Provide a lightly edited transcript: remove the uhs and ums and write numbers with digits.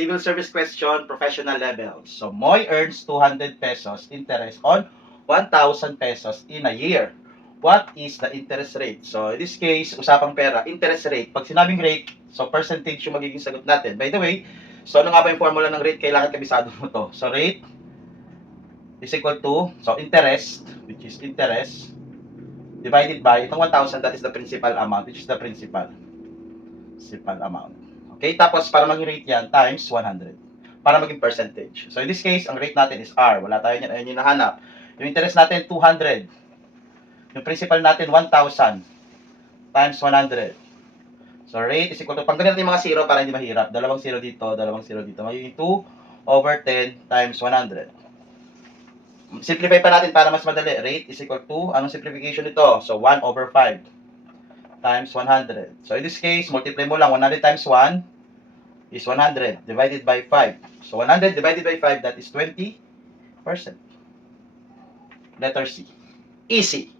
civil service question, professional level. So, Moy earns 200 pesos interest on 1,000 pesos in a year. What is the interest rate? So, in this case, usapang pera, interest rate. Pag sinabing rate, so percentage yung magiging sagot natin. By the way, so ano nga ba yung formula ng rate? Kailangan kabisado mo to. So, rate is equal to, so interest, which is interest, divided by, itong 1,000, that is the principal amount, which is the principal amount. Okay, tapos para maging rate yan, times 100. Para maging percentage. So in this case, ang rate natin is R. Wala tayo yan, ayun yung nahanap. Yung interest natin, 200. Yung principal natin, 1,000 times 100. So rate is equal to, pagdating natin yung mga zero para hindi mahirap. Dalawang zero dito, dalawang zero dito. Magiging 2 over 10 times 100. Simplify pa natin para mas madali. Rate is equal to, anong simplification nito? So 1 over 5 times 100. So in this case, multiply mo lang. 100 times 1 is 100 divided by 5. So 100 divided by 5, that is 20%. Letter C. Easy.